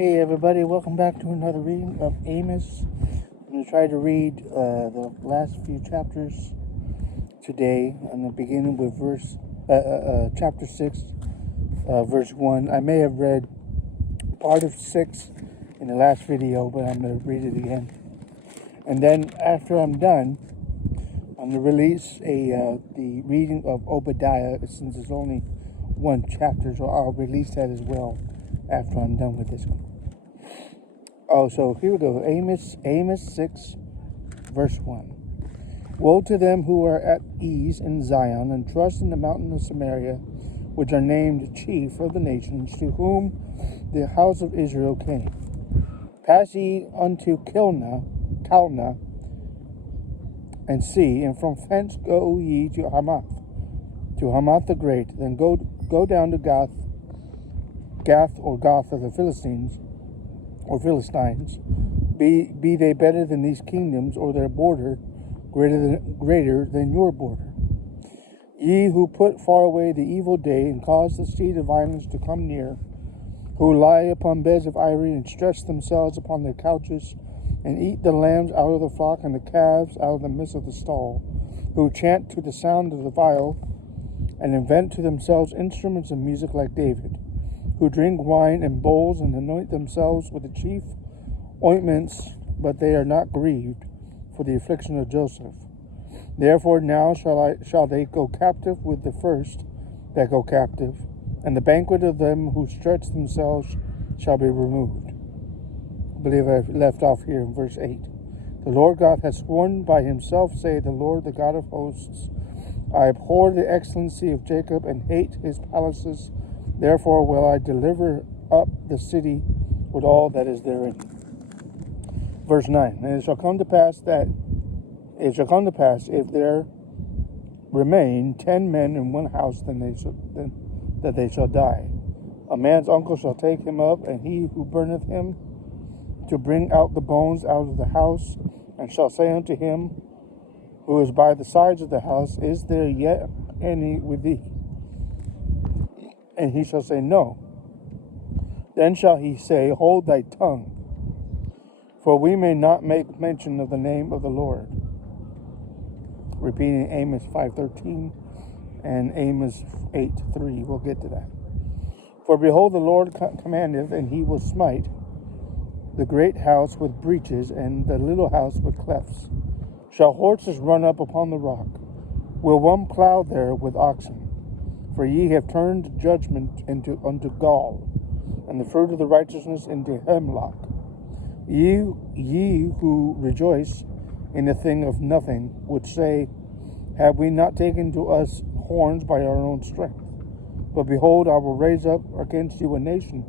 Hey everybody, welcome back to another reading of Amos. I'm going to try to read the last few chapters today. I'm going to begin with chapter 6, verse 1. I may have read part of 6 in the last video, but I'm going to read it again. And then after I'm done, I'm going to release the reading of Obadiah, since it's only one chapter, so I'll release that as well after I'm done with this one. Oh, so here we go. Amos 6, verse 1. Woe to them who are at ease in Zion and trust in the mountain of Samaria, which are named chief of the nations, to whom the house of Israel came. Pass ye unto Calna, and see, and from thence go ye to Hamath the Great. Then go down to Gath or Goth of the Philistines, or Philistines. Be they better than these kingdoms, or their border greater than your border? Ye who put far away the evil day, and cause the seed of violence to come near, who lie upon beds of ivory, and stretch themselves upon their couches, and eat the lambs out of the flock, and the calves out of the midst of the stall, who chant to the sound of the viol, and invent to themselves instruments of music like David, who drink wine in bowls, and anoint themselves with the chief ointments, but they are not grieved for the affliction of Joseph. Therefore now shall they go captive with the first that go captive, and the banquet of them who stretch themselves shall be removed. I believe I've left off here in verse 8. The Lord God has sworn by himself, saith the Lord, the God of hosts, I abhor the excellency of Jacob, and hate his palaces. Therefore will I deliver up the city with all that is therein. Verse 9. And it shall come to pass if there remain 10 men in one house, that they shall die. A man's uncle shall take him up, and he who burneth him, to bring out the bones out of the house, and shall say unto him who is by the sides of the house, Is there yet any with thee? And he shall say, No. Then shall he say, Hold thy tongue, for we may not make mention of the name of the Lord. Repeating Amos 5:13 and Amos 8:3. We'll get to that. For behold, the Lord commandeth, and he will smite the great house with breaches, and the little house with clefts. Shall horses run up upon the rock? Will one plow there with oxen? For ye have turned judgment unto gall, and the fruit of the righteousness into hemlock. Ye who rejoice in the thing of nothing, would say, Have we not taken to us horns by our own strength? But behold, I will raise up against you a nation,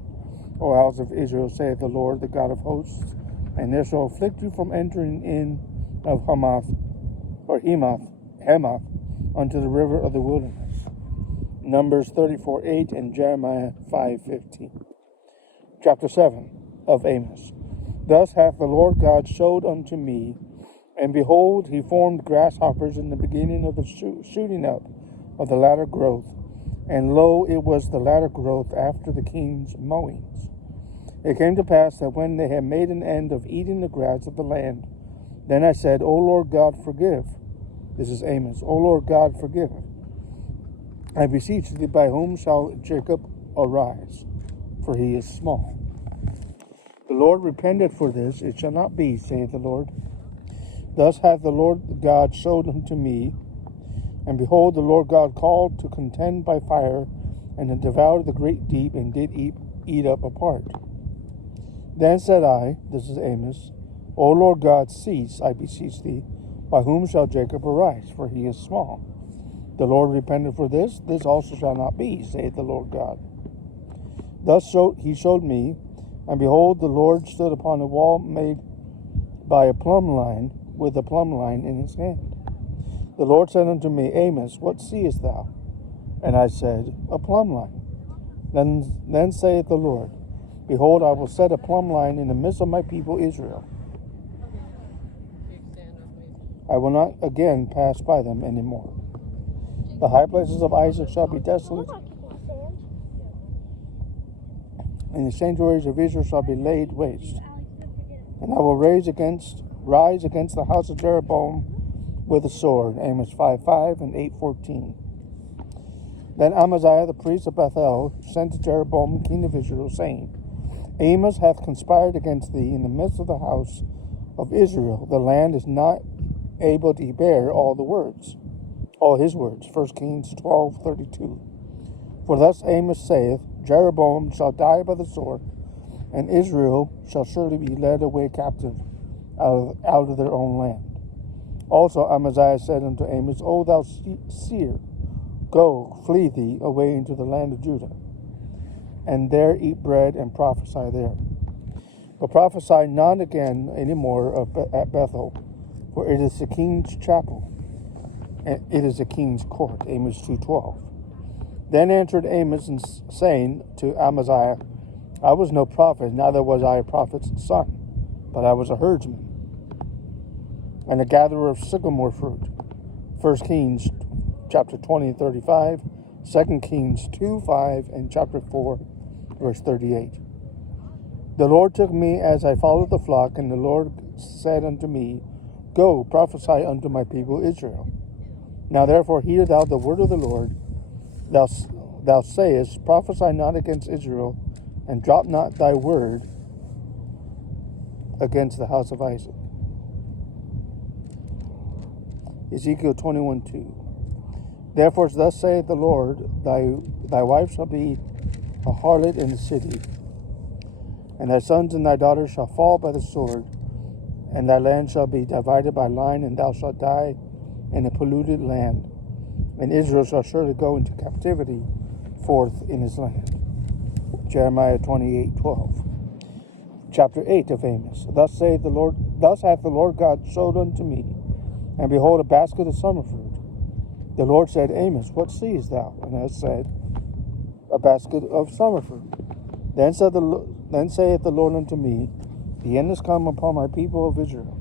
O house of Israel, saith the Lord, the God of hosts, and there shall afflict you from entering in of Hamath unto the river of the wilderness. Numbers 34:8 and Jeremiah 5:15. Chapter 7 of Amos. Thus hath the Lord God showed unto me, and behold, he formed grasshoppers in the beginning of the shooting up of the latter growth, and lo, it was the latter growth after the king's mowings. It came to pass that when they had made an end of eating the grass of the land, then I said, O Lord God, forgive. This is Amos. O Lord God, forgive. I beseech thee, by whom shall Jacob arise? For he is small. The Lord repented for this, it shall not be, saith the Lord. Thus hath the Lord God showed unto me, and behold, the Lord God called to contend by fire, and had devoured the great deep, and did eat up a part. Then said I, this is Amos, O Lord God, cease, I beseech thee, by whom shall Jacob arise? For he is small. The Lord repented for this also shall not be, saith the Lord God. Thus he showed me, and behold, the Lord stood upon a wall made by a plumb line, with a plumb line in his hand. The Lord said unto me, Amos, what seest thou? And I said, a plumb line. Then saith the Lord, Behold, I will set a plumb line in the midst of my people Israel. I will not again pass by them any more. The high places of Isaac shall be desolate, and the sanctuaries of Israel shall be laid waste. And I will rise against the house of Jeroboam with a sword. Amos 5:5 and 8:14. Then Amaziah the priest of Bethel sent to Jeroboam king of Israel, saying, Amos hath conspired against thee in the midst of the house of Israel. The land is not able to bear all his words. 1 Kings 12:32. For thus Amos saith, Jeroboam shall die by the sword, and Israel shall surely be led away captive out of their own land. Also Amaziah said unto Amos, O thou seer, go, flee thee away into the land of Judah, and there eat bread and prophesy there. But prophesy not again any more at Bethel, for it is the king's chapel, and it is the king's court. Amos 2:12. Then answered Amos, saying to Amaziah, I was no prophet, neither was I a prophet's son, but I was a herdsman, and a gatherer of sycamore fruit. 1 Kings chapter 20:35, 2 Kings 2:5, and chapter 4, verse 38. The Lord took me as I followed the flock, and the Lord said unto me, Go, prophesy unto my people Israel. Now therefore hear thou the word of the Lord. Thou sayest, Prophesy not against Israel, and drop not thy word against the house of Isaac. Ezekiel 21:2. Therefore thus saith the Lord, thy wife shall be a harlot in the city, and thy sons and thy daughters shall fall by the sword, and thy land shall be divided by line, and thou shalt die in a polluted land, and Israel shall surely go into captivity forth in his land. Jeremiah 28:12. Chapter 8 of Amos. Thus hath the Lord God showed unto me, and behold, a basket of summer fruit. The Lord said, Amos, what seest thou? And I said, a basket of summer fruit. Then saith the Lord unto me, the end is come upon my people of Israel.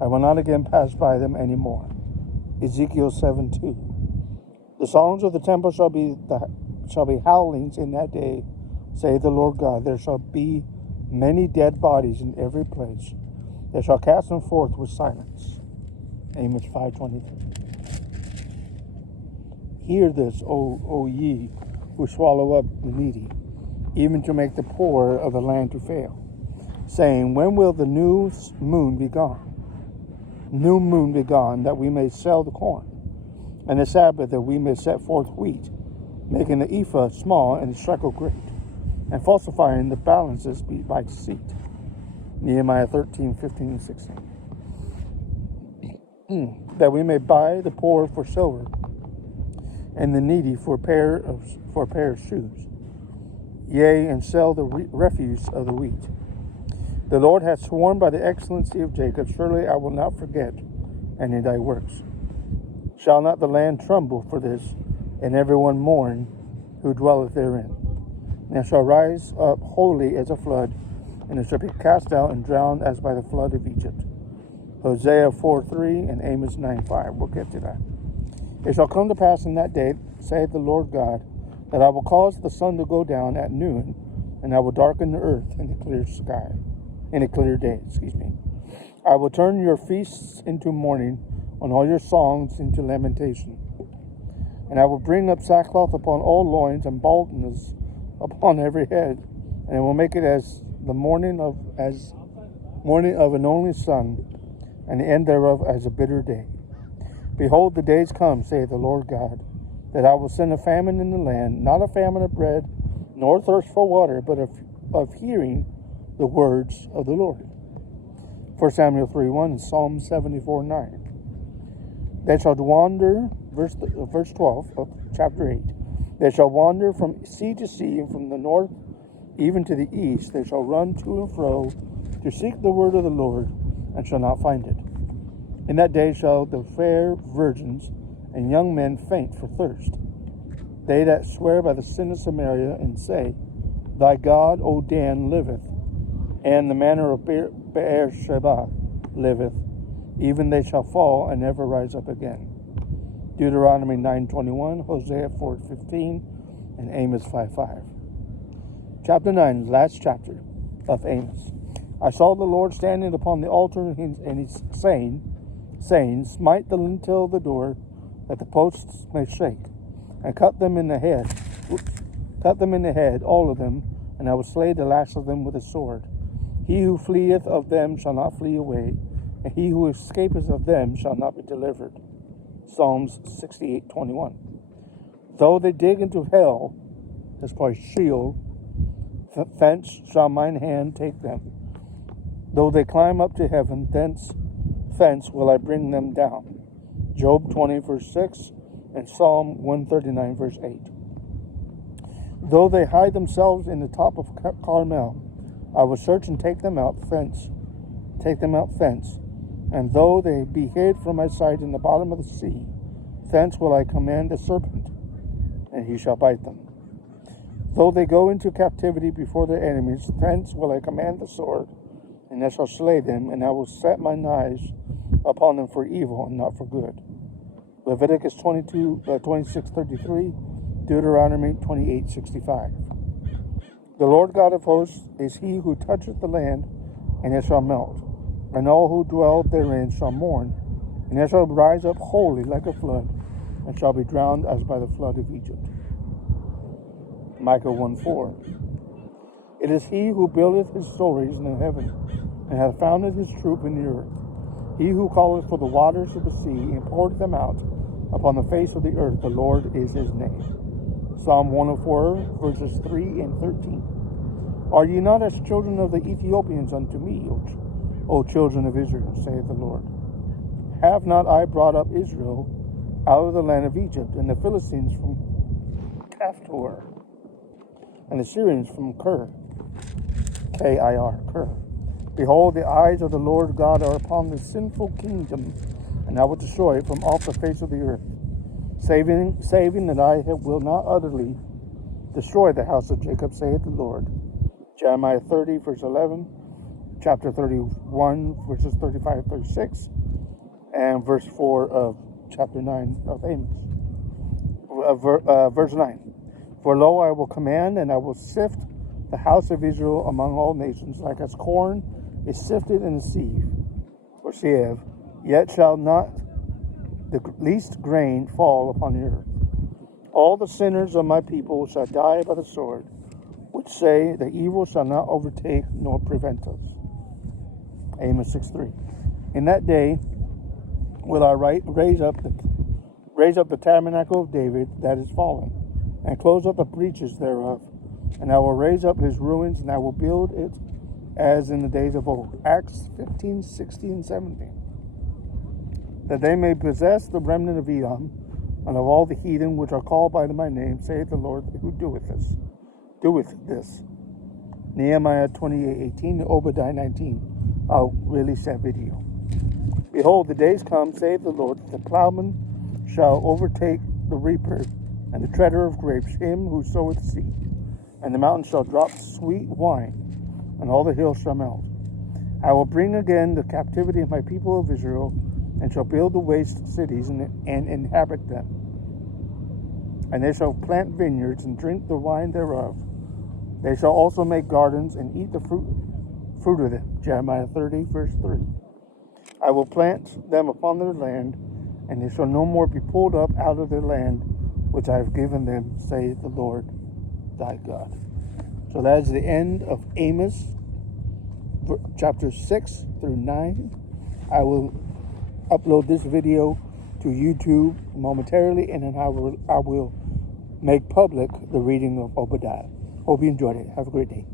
I will not again pass by them any more. Ezekiel 7:2. The songs of the temple shall be howlings in that day, saith the Lord God. There shall be many dead bodies in every place. They shall cast them forth with silence. Amos 5:23. Hear this, O ye who swallow up the needy, even to make the poor of the land to fail, saying, When will the new moon be gone? New moon be gone, that we may sell the corn, and the Sabbath, that we may set forth wheat, making the ephah small and the shekel great, and falsifying the balances by deceit. Nehemiah 13:15 and 16. That we may buy the poor for silver, and the needy for a pair of shoes, yea, and sell the refuse of the wheat. The Lord hath sworn by the excellency of Jacob, surely I will not forget any of thy works. Shall not the land tremble for this, and every one mourn who dwelleth therein? And it shall rise up wholly as a flood, and it shall be cast out and drowned as by the flood of Egypt. Hosea 4:3 and Amos 9:5. We'll get to that. It shall come to pass in that day, saith the Lord God, that I will cause the sun to go down at noon, and I will darken the earth in a clear day. I will turn your feasts into mourning, and all your songs into lamentation. And I will bring up sackcloth upon all loins, and baldness upon every head, and I will make it as the morning of an only son, and the end thereof as a bitter day. Behold, the days come, saith the Lord God, that I will send a famine in the land, not a famine of bread, nor thirst for water, but of hearing the words of the Lord. 1 Samuel 3:1 and Psalm 74:9. They shall wander, verse 12 of chapter 8. They shall wander from sea to sea, and from the north even to the east. They shall run to and fro to seek the word of the Lord, and shall not find it. In that day shall the fair virgins and young men faint for thirst. They that swear by the sin of Samaria, and say, Thy God, O Dan, liveth, and the manner of Beersheba liveth, even they shall fall and never rise up again. Deuteronomy 9:21, Hosea 4:15, and Amos 5:5. Chapter 9, last chapter of Amos. I saw the Lord standing upon the altar, and he's saying, smite the lintel of the door, that the posts may shake, and cut them in the head, all of them, and I will slay the last of them with a sword. He who fleeth of them shall not flee away, and he who escapeth of them shall not be delivered. Psalms 68:21. Though they dig into hell, that's probably Sheol, thence shall mine hand take them. Though they climb up to heaven, thence will I bring them down. Job 20, verse 6, and Psalm 139, verse 8. Though they hide themselves in the top of Carmel, I will search and take them out thence. And though they be hid from my sight in the bottom of the sea, thence will I command the serpent, and he shall bite them. Though they go into captivity before their enemies, thence will I command the sword, and I shall slay them, and I will set mine eyes upon them for evil and not for good. Leviticus 26:33, Deuteronomy 28:65. The Lord God of hosts is he who toucheth the land, and it shall melt, and all who dwell therein shall mourn, and it shall rise up wholly like a flood, and shall be drowned as by the flood of Egypt. Micah 1:4. It is he who buildeth his stories in the heaven, and hath founded his troop in the earth. He who calleth for the waters of the sea, and poureth them out upon the face of the earth, the Lord is his name. Psalm 104, verses 3 and 13. Are ye not as children of the Ethiopians unto me, O children of Israel, saith the Lord? Have not I brought up Israel out of the land of Egypt, and the Philistines from Caphtor, and the Syrians from Kir, K-I-R, Kir. Behold, the eyes of the Lord God are upon the sinful kingdom, and I will destroy it from off the face of the earth, saving that I will not utterly destroy the house of Jacob, saith the Lord. Jeremiah 30, verse 11, chapter 31, verses 35-36, and verse 4 of chapter 9 of Amos. Verse 9. For lo, I will command, and I will sift the house of Israel among all nations, like as corn is sifted in a sieve, or sieve, yet shall not the least grain fall upon the earth. All the sinners of my people shall die by the sword, which say, the evil shall not overtake nor prevent us. Amos 6:3. In that day will I raise up the tabernacle of David that is fallen, and close up the breaches thereof, and I will raise up his ruins, and I will build it as in the days of old. Acts 15, 16, 17. That they may possess the remnant of Edom, and of all the heathen which are called by my name, saith the Lord, who doeth this. Nehemiah 28:18, Obadiah 19. I'll release that video. Behold, the days come, saith the Lord, that the plowman shall overtake the reaper, and the treader of grapes, him who soweth seed. And the mountains shall drop sweet wine, and all the hills shall melt. I will bring again the captivity of my people of Israel, and shall build the waste cities and inhabit them. And they shall plant vineyards and drink the wine thereof. They shall also make gardens and eat the fruit of them. Jeremiah 30, verse 3. I will plant them upon their land, and they shall no more be pulled up out of their land, which I have given them, saith the Lord thy God. So that is the end of Amos, chapters 6 through 9. I will upload this video to YouTube momentarily, and then I will make public the reading of Obadiah. Hope you enjoyed it. Have a great day.